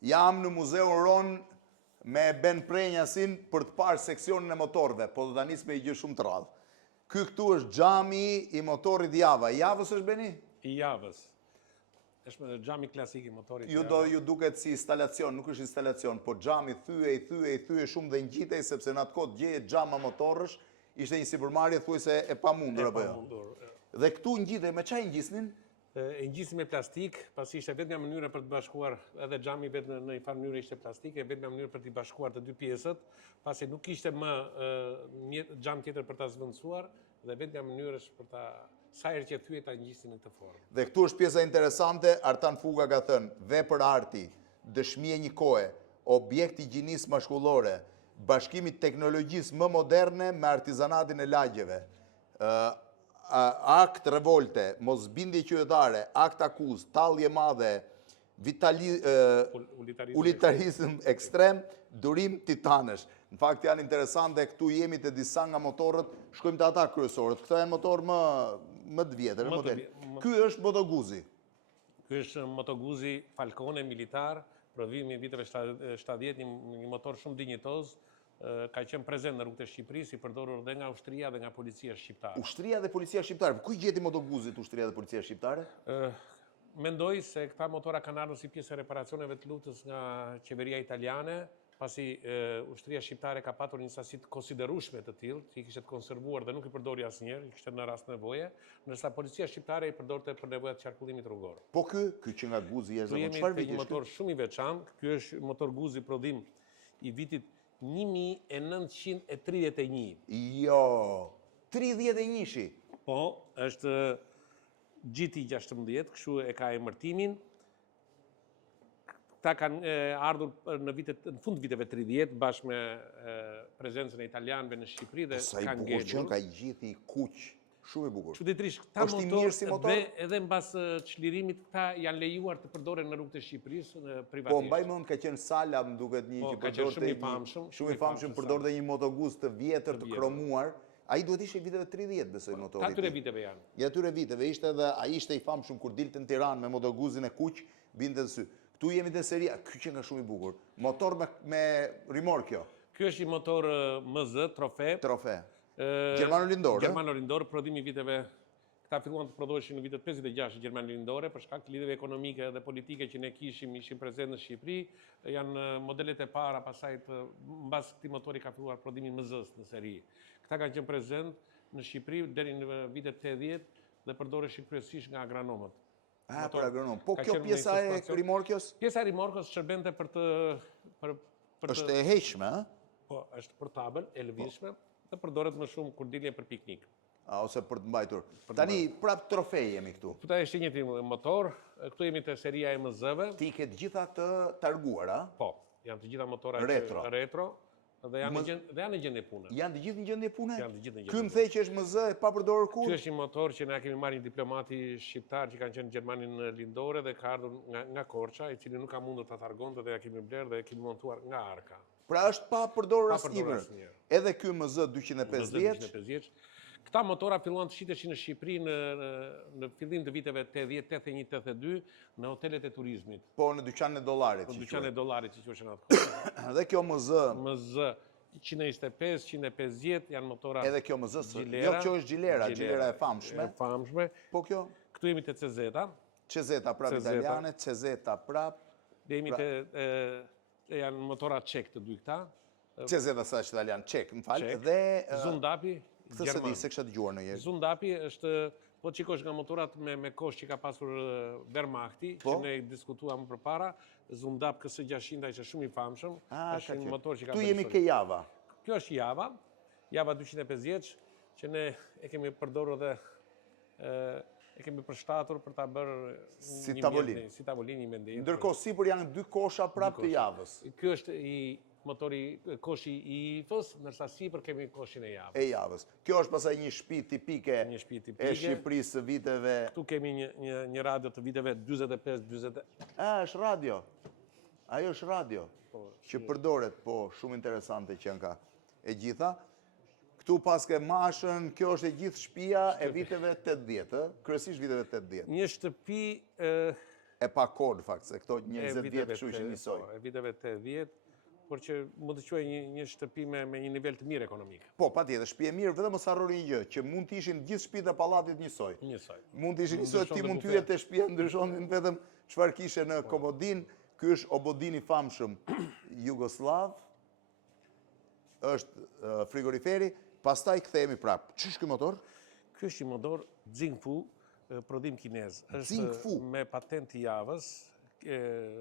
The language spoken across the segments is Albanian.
Jam në Muzeu Ron me Ben Prenjasin për të parë seksionin e motorëve, po do ta nis me një gjë shumë të rrallë. Ky këtu është xhami i motorit Java. Javës është Beni? I Javës. Është xhami klasik i motorit. Ju duket si instalacion, nuk është instalacion, po xhami thyej shumë dhe ngjitej sepse në atë kohë gjeje xhama motorësh, ishte një sipërmarrje thuajse e pamundur apo jo. Dhe këtu ngjitej me çfarë ngjisnin? E ngjisim me plastik, pasi ishte vetëm një mënyrë për të bashkuar, edhe xhami vetë në një farë mënyrë ishte plastike, vetëm një mënyrë për të bashkuar të dy pjesët, pasi nuk ishte më xham tjetër për ta zvendësuar, dhe vetëm një mënyrë është për ta sa herë që thyej ta ngjisin në këtë formë. Dhe këtu është pjesa interesante, Artan Fuga ka thënë, vepër arti, dëshmi e një kohe, objekt i gjinisë mashkullore, bashkimi teknologjisë më moderne me artizanatin e lagjeve, akt revolte, mosbindje qytetare, akt akuz, tallje madhe, ulitarizëm ekstrem, durim titanësh. Në fakt janë interesante, këtu jemi të disa nga motorët, shkojmë të ata kryesorët. Këta janë motorë më të vjetër. Ky është Moto Guzzi. Ky është Moto Guzzi Falcone militar, prodhimi i viteve 70, një motor shumë dinjitoz, ka qenë prezent në rrugët e Shqipërisë, i përdorur dhe nga ushtria dhe nga policia shqiptare. Ushtria dhe policia shqiptare. Ku gjeti Moto Guzzit ushtria dhe policia shqiptare? Mendoj se këta motora kanë ardhur si pjesë e reparacioneve të luftës nga qeveria italiane, pasi ushtria shqiptare ka patur një sasi të konsiderueshme të tillë, që i kishte konservuar dhe nuk i përdori asnjëherë, i kishte në rast nevoje, ndërsa policia shqiptare i përdorte për nevojat e qarkullimit rrugor. Po ky që nga Guzzi është çfarë viti është? Një motor shumë i veçantë. Ky është motor Guzzi prodhim i vitit 1931. Jo, 31-shi. Po, është GT16, kështu e ka emërtimin. Këta kanë ardhur në fund viteve 30, bashkë me prezencën e italianëve në Shqipëri dhe kanë ngelur. Sa i bukur që ka gjithë i kuq, shumë i bukur. Çuditërisht, këta motor edhe mbas çlirimit këta janë lejuar të përdoren në rrugët e Shqipërisë privatisht. Po mbaj mend ka qenë Sala, më duket një që përdorte shumë i famshëm, përdorte një Moto Guzzi të vjetër të kromuar. Ai duhet ishte i viteve 30, besoj motori. Atyre viteve janë. Ja atyre viteve ishte dhe ai ishte i famshëm kur dilte në Tiranë me Moto Guzzin e kuq, binte në sy. Këtu jemi te seria, ky që nga shumë i bukur. Motor me rimorkjo. Ky është një motor MZ trofe. Gjermano Lindor. Gjermano Lindor, prodhimi viteve. Këta filluan të prodhoheshin në vitet 56 Gjermano Lindore, për shkak të lidhjeve ekonomike dhe politike që ne ishim prezent në Shqipëri. Janë modelet e para, pasaj mbas këtij motori ka filluar prodhimi MZ-s në seri. Këta kanë qenë prezent në Shqipëri deri në vitet 80 dhe përdoreshin kryesisht nga agronomët. Për agronom. Po kjo pjesa e rimorkjos? Pjesa e rimorkjos shërbente për të... është e heqshme, a? Po, është portabël, e lëvizshme, dhe përdoret më shumë kur dilje për piknik. Ose për të mbajtur. Tani, prap trofej jemi këtu. Këta është një motor, këtu jemi të seria MZ-ve. Ti ke gjitha të targuara? Po, janë të gjitha motora retro, dhe janë në gjendje pune. Janë të gjithë në gjendje pune? Janë të gjithë në gjendje pune. Ky më thej që është MZ e pa përdorur kur? Ky është një motor që ne kemi marrë një diplomati shqiptar që kanë qenë në Gjermanin Lindore dhe ka ardhur nga Korça, i cili nuk ka mundur ta targonte dhe ja kemi blerë dhe kemi montuar nga Arka. Pra është pa përdorur asnjëherë. Edhe ky MZ 250. Këta motora filluan të shiteshin në Shqipëri në fillim të viteve 80, 81, 82 në hotelet e turizmit. Po në dyqanin e dollarit. Po dyqanin e dollarit që quhen atë kohë. Dhe kjo MZ 125, 150 janë motora. Edhe kjo MZ, jo kjo është Gjilera e famshme. E famshme. Po kjo? Këtu jemi te CZ-a. CZ-a prap italiane, CZ-a prap. Dhe jemi te janë motora çek të dy këta. CZ-a sa është italian, çek, më fal. Dhe Zundapi. Këtë se di, se kësha të gjuar në jetë. Zundapi është, po qikosh nga motorat me kosh që ka pasur Wehrmachti, që ne diskutuam për para, Zundap kësë 600 ishte shumë i famshëm, është një motor që ka Tu jemi ke Java. Kjo është Java 250, që ne e kemi përdorur dhe e kemi përshtatur për ta bërë si tavolin një mendim. Ndërkohë sipër janë dy kosha prap të Javës. Kjo është koshi i IFës, nërsa sipër kemi koshin e Javës. E Javës. Kjo është pasaj një shtëpi tipike e Shqipërisë të viteve... Këtu kemi një radio të viteve 45-20... është radio. Ajo është radio. Që përdoret, po, shumë interesante që janë ka. E gjitha. Këtu paske mashën, kjo është e gjithë shtëpia e viteve 80, kryesisht viteve 80. Një shtëpi e pa kohë, në fakt, se këto 20 vjetë kështu ishin njësoj. E viteve 80, por që mund të quaj një shtëpi me një nivel të mirë ekonomik. Po, patjetër, shtëpi e mirë, vetëm mos harroni një gjë, që mund të ishin gjithë shtëpitë e pallatit njësoj. Njësoj. Mund të ishin njësoj, ti mund të hyje te shtëpia, ndryshonin vetëm çfarë kishe në komodin. Ky është obodin i famshëm Jugoslav, është frigoriferi, pastaj kthehemi prapë. Ç'është ky motor? Ky është një motor Xingfu, prodhim kinez. Xingfu Me patent të Javës.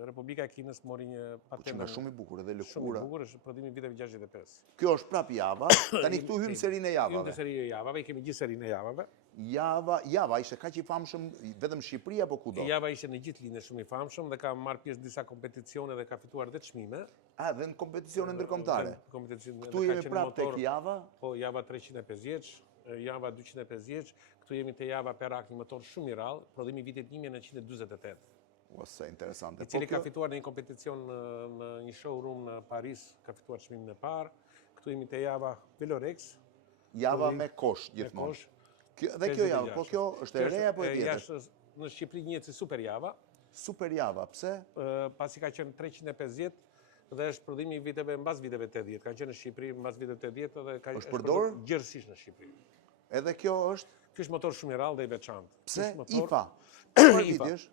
Republika e Kinës mori një patent. Që nga shumë i bukur edhe Shumë i lëkura. bukur, është prodhimi viteve 65. Kjo është prapë Java. Tani këtu hym serinë e Hymë Javave. të serinë e Javave, kemi gjithë serinë e Javave. Java ishte kaq i famshëm vetëm në Shqipëri apo kudo? Java ishte në gjithë linjë shumë i famshëm dhe ka marrë pjesë në disa kompeticione dhe ka fituar dhe çmime. Dhe në kompeticione ndërkombëtare. Kompeticione. Këtu jemi prapë tek Java. Po, Java 350 vjeç, Java 250 vjeç. Këtu jemi te Java Perak, një motor shumë i rrallë, prodhimi vitit 1948. Ose interesante. I cili ka fituar në një kompeticion në një showroom në Paris, ka fituar çmimin e parë. Këtu jemi te Java Velorex. Java me kosh gjithmonë. Dhe kjo Java, po kjo është e reja apo e tjetër? Në Shqipëri njihet si Super Java. Super Java, pse? Pasi ka qenë 350 dhe është prodhimi i viteve mbas viteve 80. Ka qenë në Shqipëri mbas viteve 80 dhe ka është përdorur gjithësisht në Shqipëri. Edhe kjo është? Ky është motor shumë i rrallë dhe i veçantë. Pse? IFA.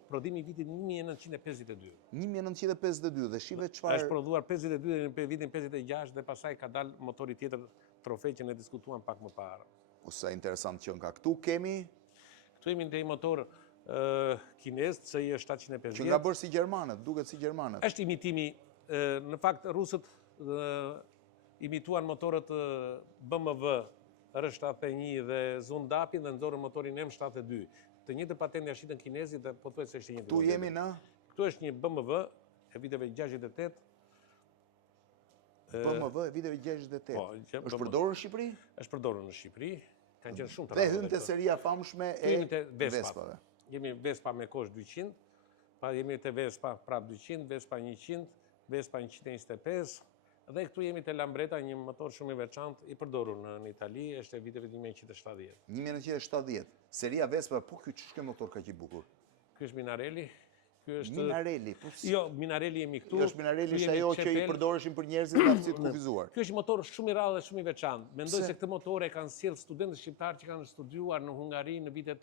Prodhimi i vitit 1952. 1952 dhe shive çfarë? Është prodhuar 52 dhe në vitin 56 dhe pasaj ka dalë motori tjetër trofej që ne diskutuam pak më parë. Ose interesant që nga këtu kemi? Këtu jemi në një motor kinez, CI 750. Që nga bërë si Gjermanët, duket si Gjermanët. Është imitimi, në fakt rusët imituan motorët BMW R71 dhe Zundapin dhe nxorën motorin M72. Të njëjtë patent ja shitën kinezit dhe pothuajse është një njëjtë. Tu jemi në? Këtu është një BMW e viteve 68. BMW e viteve 68. Po, është përdorur në Shqipëri? Është përdorur në Shqipëri. Kanë qenë shumë të rrallë. Dhe hyn te seria famshme e Vespave. Jemi Vespa me kosh 200, pa jemi te Vespa prap 200, Vespa 100, Vespa 125. Dhe këtu jemi te Lambretta, një motor shumë i veçantë, i përdorur në Itali, është e viteve 1970. 1970. Seria Vespa, po ky ç'është motor kaq i bukur? Ky është Minarelli. Ky është Minarelli. Jo, Minarelli jemi këtu. Ky është Minarelli është ajo që i përdoreshin për njerëzit me aftësi të kufizuar. Ky është një motor shumë i rrallë dhe shumë i veçantë. Mendoj se këtë motor e kanë sjellë studentët shqiptar që kanë studiuar në Hungari në vitet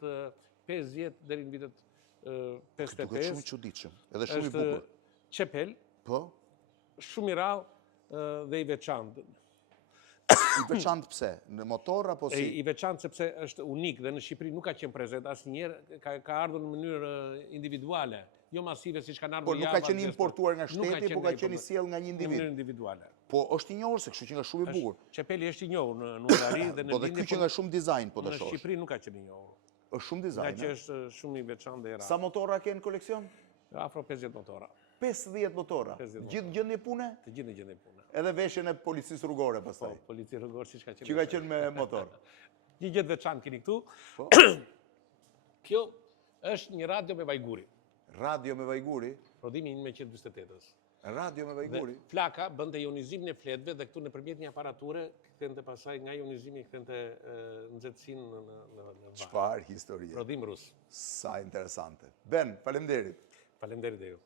50 deri në vitet 55. Duket shumë i çuditshëm, edhe shumë i bukur. Çepel. Po. Shumë i rrallë dhe i veçantë. I veçantë pse? Në motor apo si? I veçantë sepse është unik dhe në Shqipëri nuk ka qenë prezent asnjëherë, ka ardhur në mënyrë individuale, jo masive siç kanë ardhur Java. Po nuk ka qenë importuar nga shteti, po ka qenë i sjell nga një individ. Në mënyrë individuale. Po është i njohur se kështu që nga shumë i bukur. Çepeli është i njohur në Hungari dhe në Po dhe ky që nga shumë dizajn po të shohësh. Në Shqipëri nuk ka qenë i njohur. Është shumë dizajn. Nga që është shumë i veçantë dhe i rrallë. Sa motora ke në koleksion? Afro 50 motora. 50 motora. Gjithë gjendje pune? Të gjithë gjendje pune. Edhe veshjen e policisë rrugore pastaj. Po, policia rrugore siç ka qenë. Që ka qenë me motor. Një gjë të veçantë keni këtu. Po. Kjo është një radio me vajguri. Radio me vajguri? Prodhimi 1948-s. Radio me vajguri? Dhe flaka bënte ionizimin e fletëve dhe këtu nëpërmjet një aparature kthente pasaj nga ionizimi kthente nxehtësinë në vaj. Çfarë historie. Prodhim rus. Sa interesante. Ben, faleminderit. Faleminderit ju.